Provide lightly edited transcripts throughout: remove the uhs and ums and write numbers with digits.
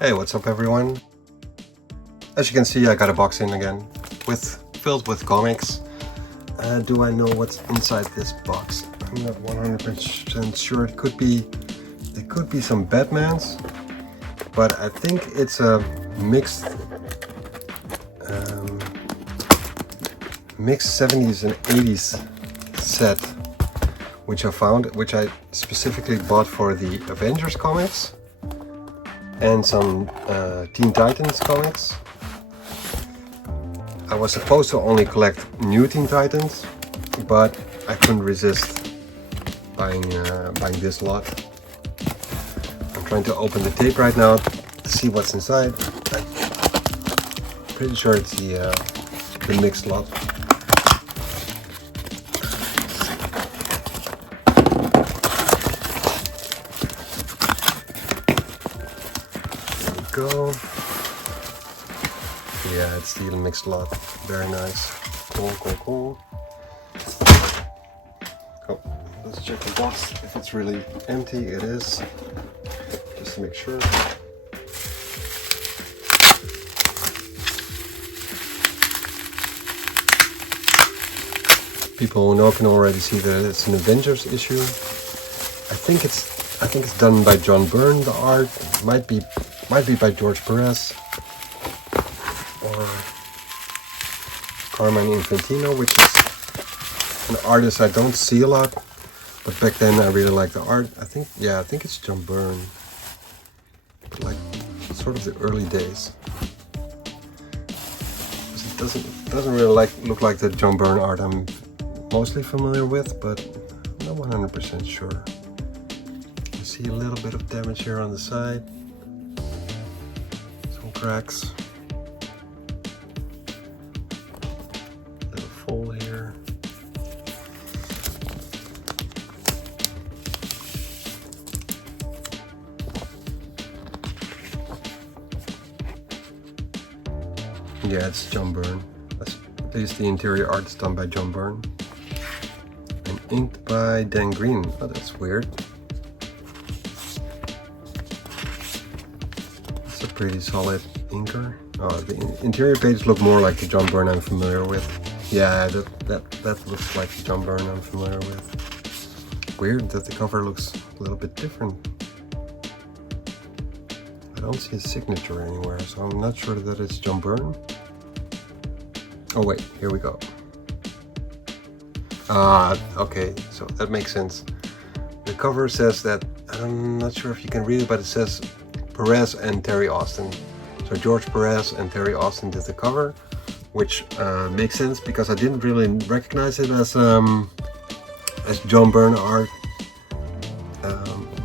Hey, what's up everyone? As you can see, I got a box in again, filled with comics. Do I know what's inside this box? I'm not 100% sure. It could be some Batmans, but I think it's a mixed 70s and 80s set, which I specifically bought for the Avengers comics and some Teen Titans comics. I was supposed to only collect new Teen Titans, but I couldn't resist buying this lot. I'm trying to open the tape right now to see what's inside. I'm pretty sure it's the mixed lot. Go. Yeah, it's the mixed lot. Very nice. Cool. Oh, let's check the box if it's really empty. It is. Just to make sure. People who know can already see that it's an Avengers issue. I think it's done by John Byrne. The art might be by George Perez or Carmine Infantino, which is an artist I don't see a lot, but back then I really liked the art. I think it's John Byrne, but like sort of the early days. It doesn't really look like the John Byrne art I'm mostly familiar with, but I'm not 100% sure. You see a little bit of damage here on the side. Cracks, little fold here. Yeah, it's John Byrne. At least the interior art is done by John Byrne and inked by Dan Green. Oh, that's weird. Pretty solid inker. Oh, the interior pages look more like the John Byrne I'm familiar with. Yeah, that looks like the John Byrne I'm familiar with. Weird that the cover looks a little bit different. I don't see a signature anywhere, so I'm not sure that it's John Byrne. Oh wait, here we go. Okay, so that makes sense. The cover says that, I'm not sure if you can read it, but it says Perez and Terry Austin. So George Perez and Terry Austin did the cover, which makes sense because I didn't really recognize it as John Byrne art,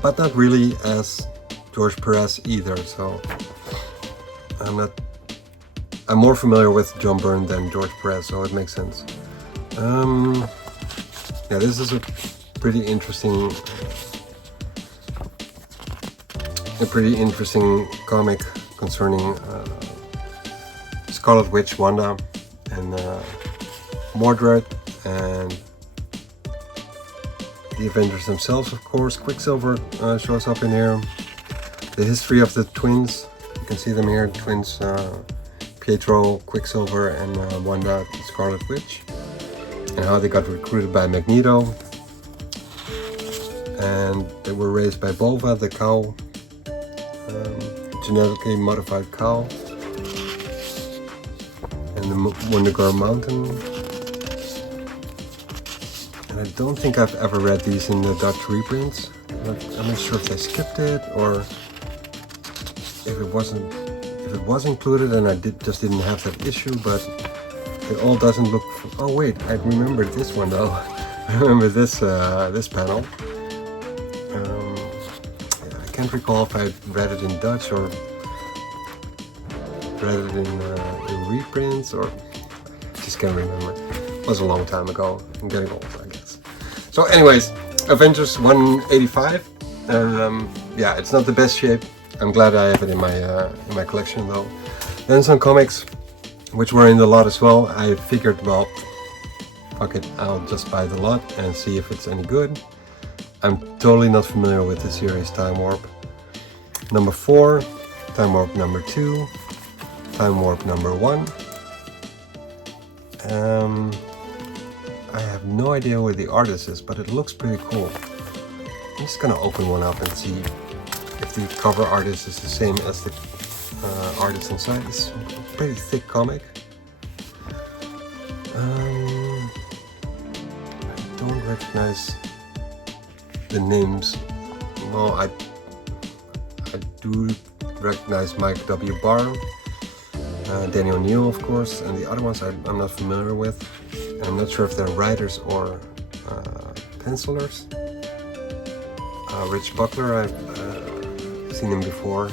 but not really as George Perez either. So I'm more familiar with John Byrne than George Perez, so it makes sense. Yeah, this is a pretty interesting comic concerning Scarlet Witch, Wanda, and Mordred, and the Avengers themselves, of course. Quicksilver shows up in here. The history of the twins, you can see them here, the twins Pietro, Quicksilver, and Wanda, the Scarlet Witch, and how they got recruited by Magneto, and they were raised by Bova, the cow, genetically modified cow, and the Wondergirl Mountain. And I don't think I've ever read these in the Dutch reprints. I'm not sure if they skipped it or if it was included and I just didn't have that issue, but it all doesn't look. Oh wait, I remember this one though. I remember this panel. I can't recall if I read it in Dutch or read it in reprints, or just can't remember. It was a long time ago. I'm getting old, I guess. So anyways, Avengers 185. Yeah, it's not the best shape. I'm glad I have it in my collection though. Then some comics which were in the lot as well. I figured, well, fuck it, I'll just buy the lot and see if it's any good. I'm totally not familiar with the series Time Warp. Number 4, Time Warp number 2, Time Warp number 1. I have no idea where the artist is, but it looks pretty cool. I'm just gonna open one up and see if the cover artist is the same as the artist inside. It's a pretty thick comic. I don't recognize the names. Well, I do recognize Mike W. Barr, Danny O'Neill, of course, and the other ones I'm not familiar with. And I'm not sure if they're writers or pencilers. Rich Buckler, I've seen him before.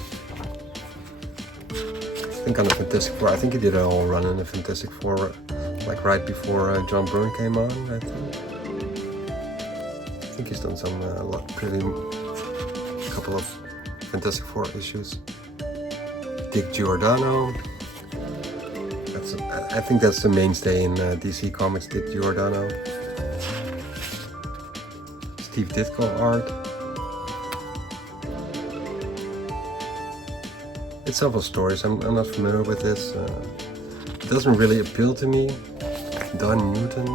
I think on the Fantastic Four. I think he did a whole run in the Fantastic Four, like right before John Byrne came on. I think he's done some couple of Fantastic Four issues. Dick Giordano. I think that's the mainstay in DC Comics. Dick Giordano. Steve Ditko art. It's several stories. I'm not familiar with this. It doesn't really appeal to me. Don Newton.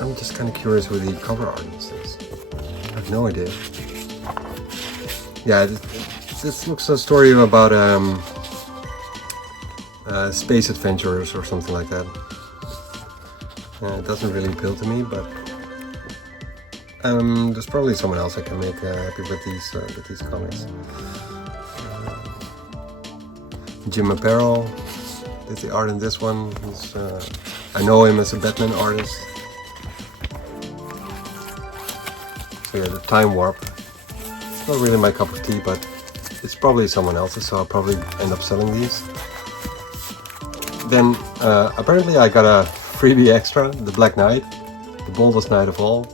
I'm just kind of curious who the cover artist is. I have no idea. Yeah, this looks a story about space adventurers or something like that. It doesn't really appeal to me, but there's probably someone else I can make happy with these comics. Jim Apparel did the art in this one. I know him as a Batman artist. So yeah, the Time Warp. It's not really my cup of tea, but it's probably someone else's, so I'll probably end up selling these. Then apparently I got a freebie extra, the Black Knight, the boldest knight of all.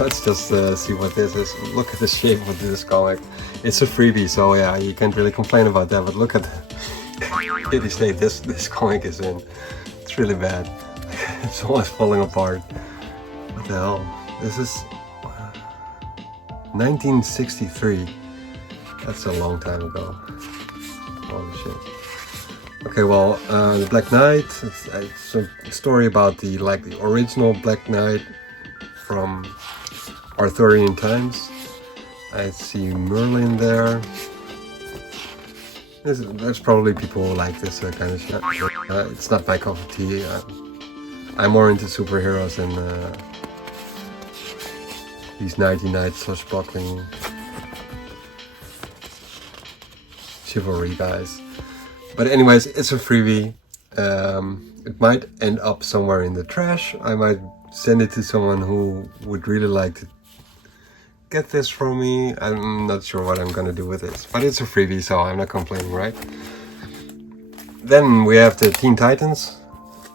Let's just see what this is. Look at the shape of this comic. It's a freebie, so yeah, you can't really complain about that, but look at the shitty state this comic is in. It's really bad. It's almost falling apart. What the hell? This is 1963. That's a long time ago. Holy shit. Okay, well, the Black Knight, it's a story about the original Black Knight from Arthurian times. I see Merlin there. There's probably people who like this kind of shit. It's not my cup of tea. I'm more into superheroes and these Nighty Night swashbuckling chivalry guys. But anyways, it's a freebie. It might end up somewhere in the trash. I might send it to someone who would really like to get this from me. I'm not sure what I'm gonna do with this, but it's a freebie, so I'm not complaining, right? Then we have the Teen Titans,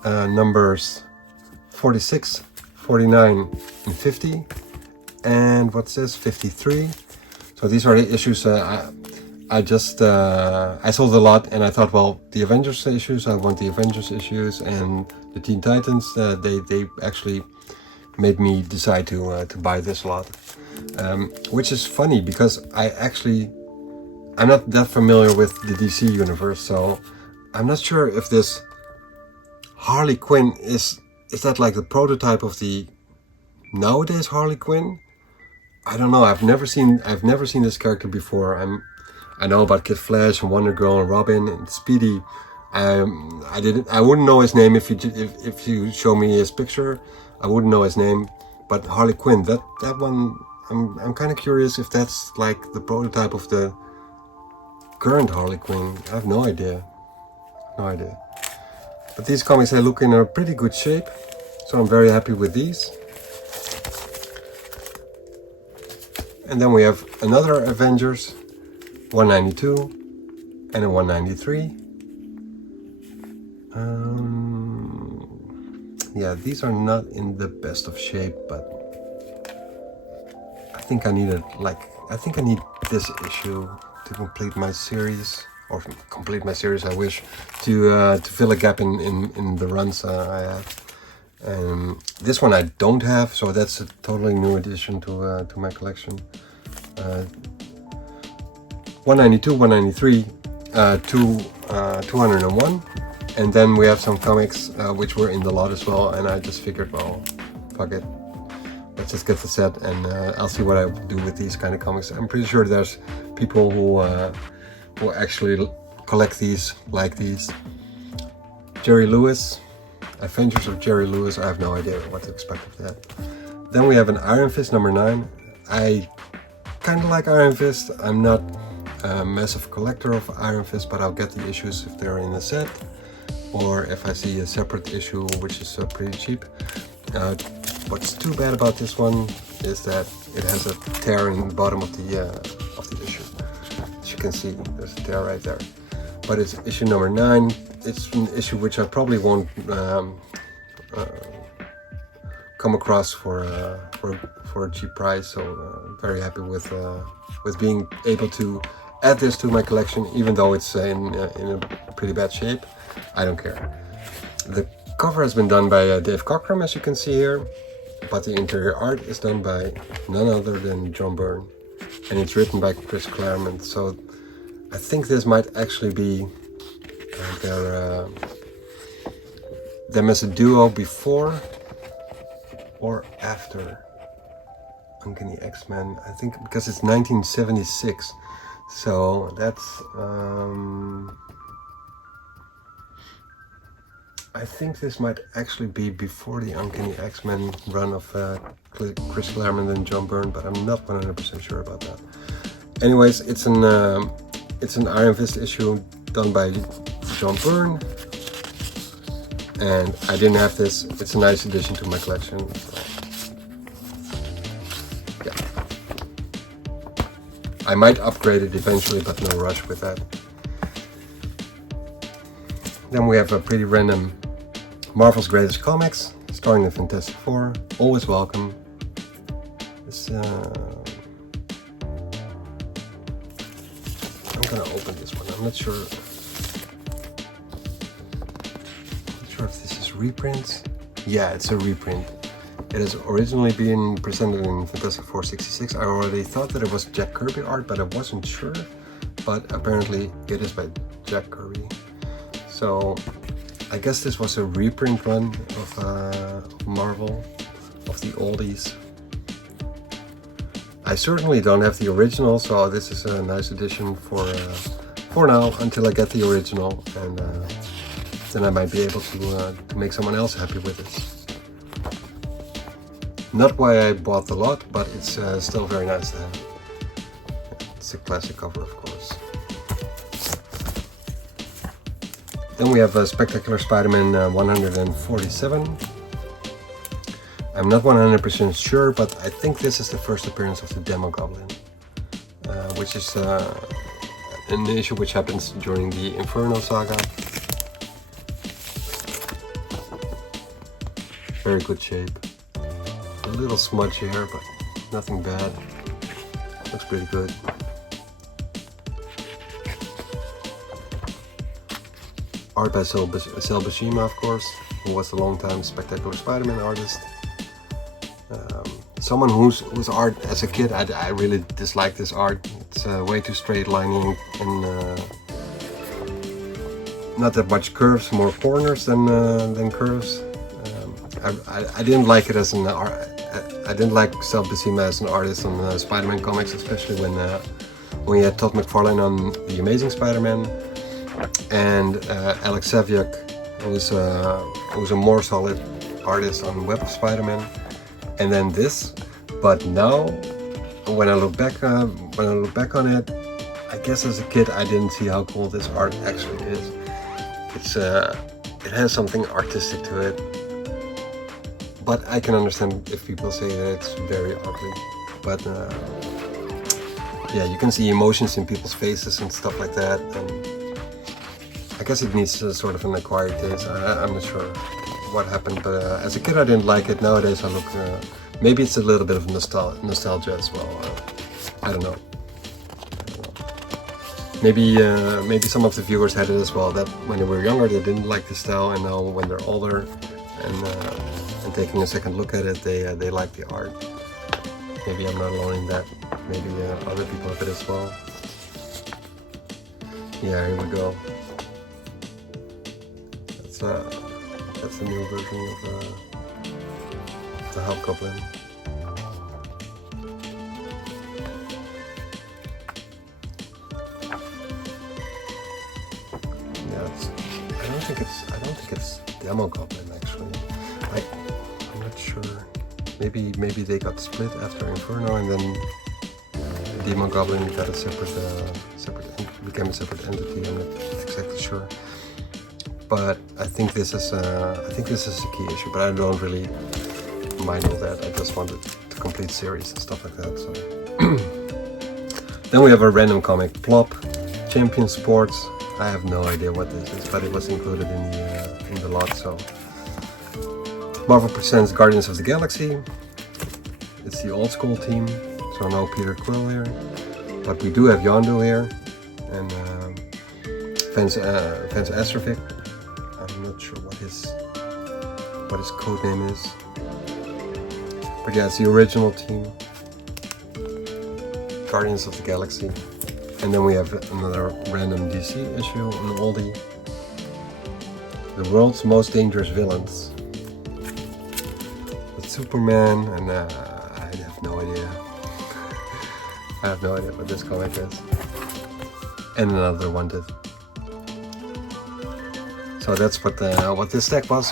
numbers 46, 49, and 50. And what's this? 53. So these are the issues I sold a lot, and I thought, well, the Avengers issues, I want the Avengers issues, and the Teen Titans, they actually made me decide to buy this a lot. Which is funny because I'm not that familiar with the DC universe, so I'm not sure if this Harley Quinn is that like the prototype of the nowadays Harley Quinn. I don't know. I've never seen this character before. I know about Kid Flash and Wonder Girl and Robin and Speedy. I wouldn't know his name if you show me his picture. I wouldn't know his name. But Harley Quinn, that one, I'm kind of curious if that's like the prototype of the current Harley Quinn. I have no idea. No idea. But these comics, they look in a pretty good shape, so I'm very happy with these. And then we have another Avengers, 192 and a 193. Yeah, these are not in the best of shape, but I think I need this issue to complete my series, or complete my series, I wish, to fill a gap in the runs I have. This one I don't have, so that's a totally new addition to my collection. 192, 193, 201, and then we have some comics which were in the lot as well, and I just figured, well, fuck it, let's just get the set, and I'll see what I do with these kind of comics. I'm pretty sure there's people who actually collect these, like these. Jerry Lewis, Avengers of Jerry Lewis, I have no idea what to expect of that. Then we have an Iron Fist number 9. I kind of like Iron Fist. I'm not a massive collector of Iron Fist, but I'll get the issues if they're in the set, or if I see a separate issue which is pretty cheap. What's too bad about this one is that it has a tear in the bottom of the issue. As you can see, there's a tear right there. But it's issue number 9. It's an issue which I probably won't come across for a cheap price. So I'm very happy with being able to add this to my collection, even though it's in a pretty bad shape. I don't care. The cover has been done by Dave Cockrum, as you can see here, but the interior art is done by none other than John Byrne, and it's written by Chris Claremont. So I think this might actually be them as a duo before or after Uncanny X-Men. I think because it's 1976, so that's I think this might actually be before the Uncanny X-Men run of Chris Claremont and John Byrne, but I'm not 100% sure about that. Anyways, it's an Iron Fist issue done by John Byrne, and I didn't have this. It's a nice addition to my collection. So, yeah. I might upgrade it eventually, but no rush with that. Then we have a pretty random Marvel's Greatest Comics, starring the Fantastic Four. Always welcome. It's, I'm gonna open this one. I'm not sure if this is reprints. Yeah, it's a reprint. It has originally been presented in Fantastic Four 66. I already thought that it was Jack Kirby art, but I wasn't sure. But apparently it is by Jack Kirby. So I guess this was a reprint run of Marvel, of the oldies. I certainly don't have the original, so this is a nice addition for now, until I get the original, and then I might be able to make someone else happy with it. Not why I bought the lot, but it's still very nice to have. It's a classic cover, of course. Then we have Spectacular Spider-Man 147. I'm not 100% sure, but I think this is the first appearance of the Demogoblin, which is an issue which happens during the Inferno saga. Very good shape. A little smudge here, but nothing bad. Looks pretty good. Art by Sal Buscema, of course, who was a long-time Spectacular Spider-Man artist. Someone whose art as a kid I really disliked this art. It's way too straight lining and not that much curves, more corners than curves. I didn't like it as an art. I didn't like Sal Buscema as an artist on Spider-Man comics, especially when he had Todd McFarlane on The Amazing Spider-Man, and Alex Saviuk, who was a more solid artist on Web of Spider-Man, and then this. But now, when I look back on it, I guess as a kid I didn't see how cool this art actually is. It has something artistic to it, but I can understand if people say that it's very ugly. But yeah, you can see emotions in people's faces and stuff like that, and I guess it needs sort of an acquired taste. I'm not sure what happened, but as a kid I didn't like it. Nowadays I look, maybe it's a little bit of nostalgia as well. I don't know. Maybe some of the viewers had it as well, that when they were younger they didn't like the style, and now when they're older and taking a second look at it, they like the art. Maybe I'm not alone in that. Maybe other people have it as well. Yeah, here we go. That's the new version of the Hobgoblin. I don't think it's Demo Goblin actually. I'm not sure. Maybe they got split after Inferno, and then Demo Goblin got a became a separate entity. I'm not exactly sure. But I think this is a key issue. But I don't really mind all that. I just wanted to complete series and stuff like that. So then we have a random comic, Plop, Champion Sports. I have no idea what this is, but it was included in the lot. So Marvel presents Guardians of the Galaxy. It's the old school team, so no Peter Quill here, but we do have Yondu here, and Vance Astrovic. I'm not sure what his code name is, but yeah, it's the original team, Guardians of the Galaxy. And then we have another random DC issue, an oldie. The world's most dangerous villains. With Superman, and I have no idea. I have no idea what this comic is. And another one did. So that's what this stack was.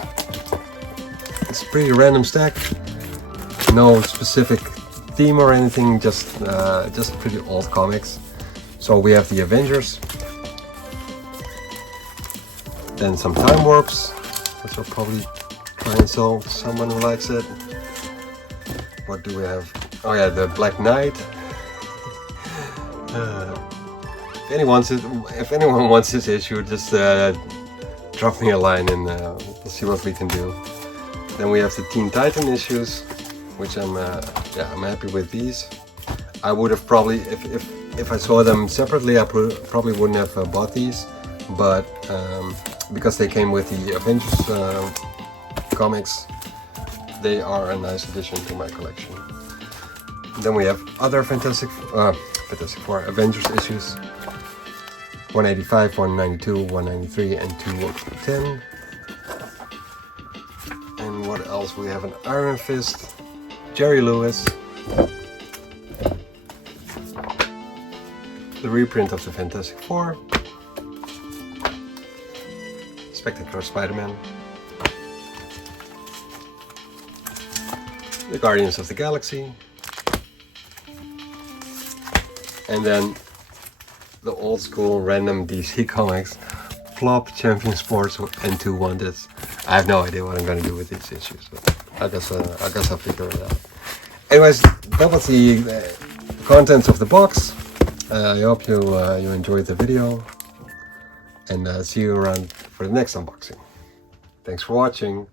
It's a pretty random stack. No specific theme or anything, just pretty old comics. So we have the Avengers, then some Time Warps, which I'll probably try and sell to someone who likes it. What do we have? Oh yeah, the Black Knight. If anyone wants this issue, just drop me a line and we'll see what we can do. Then we have the Teen Titan issues, which I'm happy with these. I would have probably, if I saw them separately, I probably wouldn't have bought these, but because they came with the Avengers comics, they are a nice addition to my collection. Then we have other Fantastic Four Avengers issues, 185, 192, 193, and 210. And what else? We have an Iron Fist, Jerry Lewis, the reprint of the Fantastic Four, Spectacular Spiderman, the Guardians of the Galaxy, and then the old school random DC comics, Plop, Champion Sports, and 2 Wonders. I have no idea what I'm going to do with these issues, but I guess I'll figure it out. Anyways, that was the contents of the box. I hope you enjoyed the video, and see you around for the next unboxing. Thanks for watching.